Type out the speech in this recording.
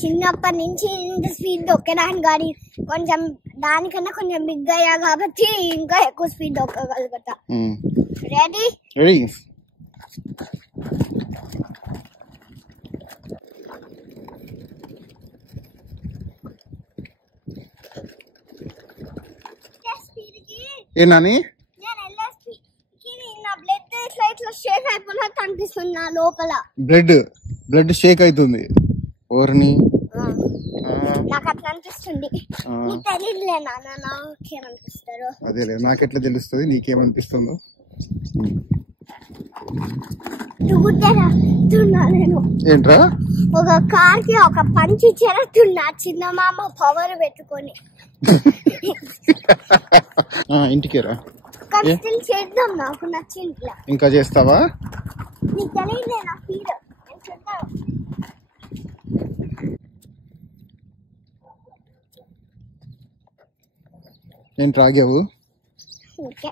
చిన్నప్పటి నుంచి ఇంత స్పీడ్ దొక్కడానికి కానీ కొంచెం దానికన్నా కొంచెం బిగ్ అయ్యా కాబట్టి ఇంకా ఎక్కువ స్పీడ్ దొక్కగలుగుతా. రెడీ? రెడీ. ఏ నాని షేక్ అయిపోయినట్టు అనిపిస్తుంది నా లోపల. బ్లడ్ షేక్ అవుతుంది. ఓర్ని నాకు అట్లా అనిపిస్తుంది. నీకు తెలియదులే నాన్న, నాకేమనిపిస్తారో. అదేలే, నాకెట్లా తెలుస్తుంది నీకేమనిపిస్తుందో. నేను ఏంట్రా ఒక కార్ కి ఒక పంచి చెరుతున్నా చిన్న మామ పవర్ పెట్టుకొని. ఇంటికి రా, చేద్దాం, నాకు నచ్చింది. ఇంకా చేస్తావా? నీకు తెలియదులే నా ఫీల్. ఏంటి రాగావు? ఓకే.